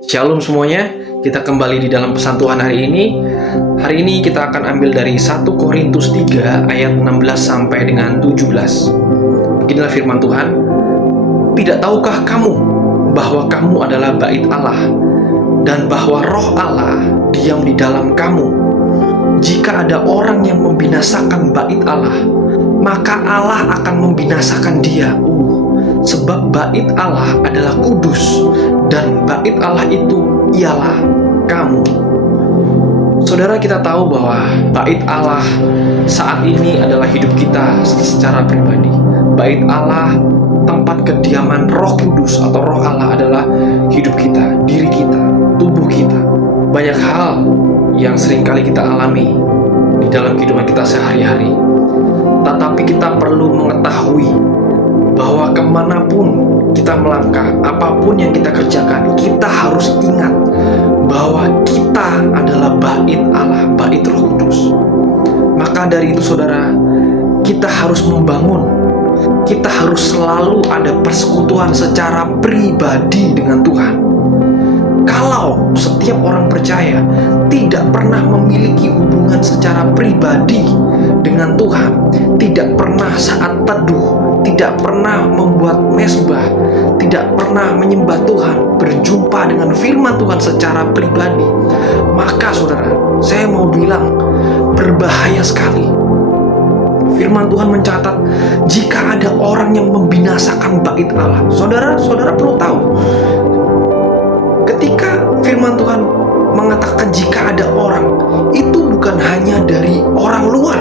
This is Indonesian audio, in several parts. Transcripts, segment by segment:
Shalom semuanya, kita kembali di dalam pesan Tuhan hari ini. Hari ini kita akan ambil dari 1 Korintus 3 ayat 16 sampai dengan 17. Beginilah firman Tuhan. Tidak tahukah kamu bahwa kamu adalah bait Allah dan bahwa roh Allah diam di dalam kamu? Jika ada orang yang membinasakan bait Allah, maka Allah akan membinasakan dia. Sebab bait Allah adalah kudus, dan bait Allah itu ialah kamu. Saudara, kita tahu bahwa bait Allah saat ini adalah hidup kita secara pribadi. Bait Allah, tempat kediaman Roh Kudus atau Roh Allah adalah hidup kita, diri kita, tubuh kita. Banyak hal yang seringkali kita alami di dalam kehidupan kita sehari-hari. Tetapi kita perlu mengetahui bahwa kemanapun kita melangkah, apapun yang kita kerjakan, kita harus ingat bahwa kita adalah bait Allah, bait Roh Kudus. Maka dari itu saudara, kita harus membangun, kita harus selalu ada persekutuan secara pribadi dengan Tuhan. Kalau setiap orang percaya tidak pernah memiliki hubungan secara pribadi dengan Tuhan, tidak pernah saat teduh, tidak pernah membuat mezbah, tidak pernah menyembah Tuhan, berjumpa dengan firman Tuhan secara pribadi, maka saudara, saya mau bilang berbahaya sekali. Firman Tuhan mencatat, jika ada orang yang membinasakan bait Allah, saudara perlu tahu, ketika firman Tuhan mengatakan jika ada orang, itu bukan hanya dari orang luar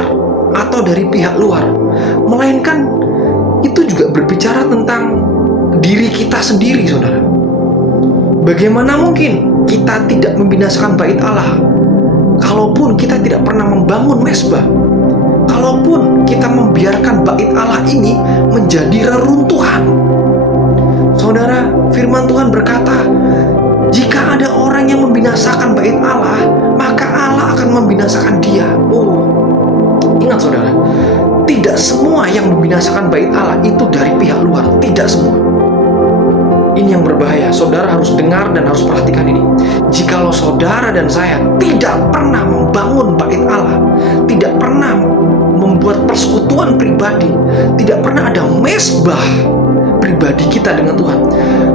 atau dari pihak luar, melainkan itu juga berbicara tentang diri kita sendiri, saudara. Bagaimana mungkin kita tidak membinasakan bait Allah kalaupun kita tidak pernah membangun mezbah, kalaupun kita membiarkan bait Allah ini menjadi reruntuhan? Saudara, firman Tuhan berkata, jika ada orang yang membinasakan bait Allah, maka Allah akan membinasakan dia. Ingat saudara, tidak semua yang membinasakan bait Allah itu dari pihak luar, tidak semua. Ini yang berbahaya. Saudara harus dengar dan harus perhatikan ini. Jikalau saudara dan saya tidak pernah membangun bait Allah, tidak pernah membuat persekutuan pribadi, tidak pernah ada mezbah pribadi kita dengan Tuhan,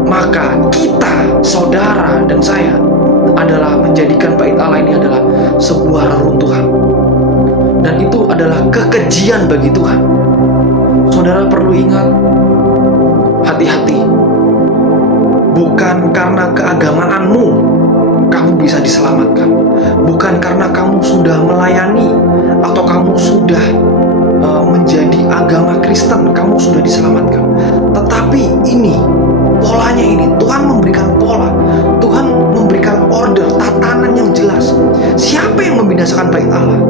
maka kita, saudara dan saya, adalah menjadikan bait Allah ini adalah sebuah reruntuhan. Dan itu adalah kekejian bagi Tuhan. Saudara perlu ingat, hati-hati. Bukan karena keagamaanmu kamu bisa diselamatkan, bukan karena kamu sudah melayani atau kamu sudah menjadi agama Kristen kamu sudah diselamatkan. Tetapi ini, polanya ini, Tuhan memberikan pola, Tuhan memberikan order, tatanan yang jelas. Siapa yang membinasakan bait Allah?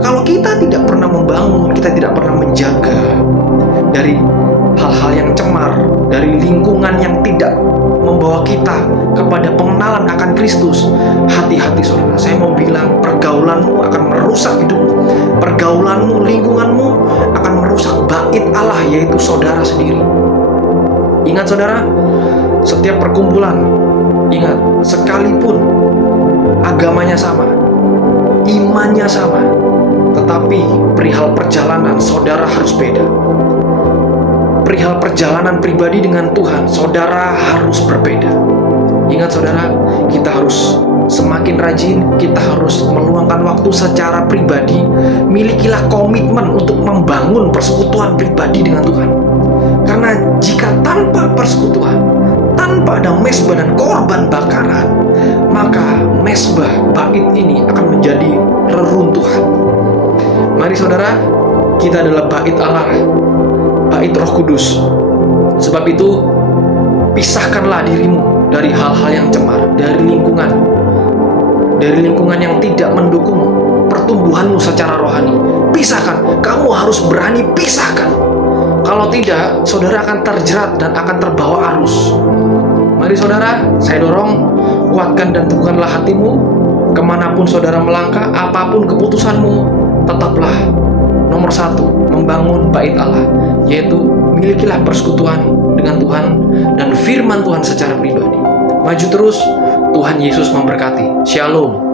Kalau kita tidak pernah membangun, kita tidak pernah menjaga dari hal-hal yang cemar, dari lingkungan yang tidak membawa kita kepada pengenalan akan Kristus, hati-hati saudara. Saya mau bilang, pergaulanmu akan merusak hidupmu, pergaulanmu, lingkunganmu akan merusak bait Allah, yaitu saudara sendiri. Ingat saudara, setiap perkumpulan, ingat, sekalipun agamanya sama, imannya sama, tetapi perihal perjalanan saudara harus beda. Perihal perjalanan pribadi dengan Tuhan, saudara harus berbeda. Ingat saudara, kita harus semakin rajin, kita harus meluangkan waktu secara pribadi. Milikilah komitmen untuk membangun persekutuan pribadi dengan Tuhan. Karena jika tanpa persekutuan, tanpa ada mezbah dan korban bakaran, maka mezbah bait ini akan menjadi reruntuhan. Mari saudara, kita adalah bait Allah, bait Roh Kudus. Sebab itu, pisahkanlah dirimu dari hal-hal yang cemar, dari lingkungan yang tidak mendukung pertumbuhanmu secara rohani. Pisahkan, kamu harus berani pisahkan. Kalau tidak, saudara akan terjerat dan akan terbawa arus. Mari saudara, saya dorong, kuatkan dan teguhkanlah hatimu. Kemanapun saudara melangkah, apapun keputusanmu, tetaplah nomor satu, membangun bait Allah, yaitu milikilah persekutuan dengan Tuhan dan firman Tuhan secara pribadi. Maju terus, Tuhan Yesus memberkati. Shalom.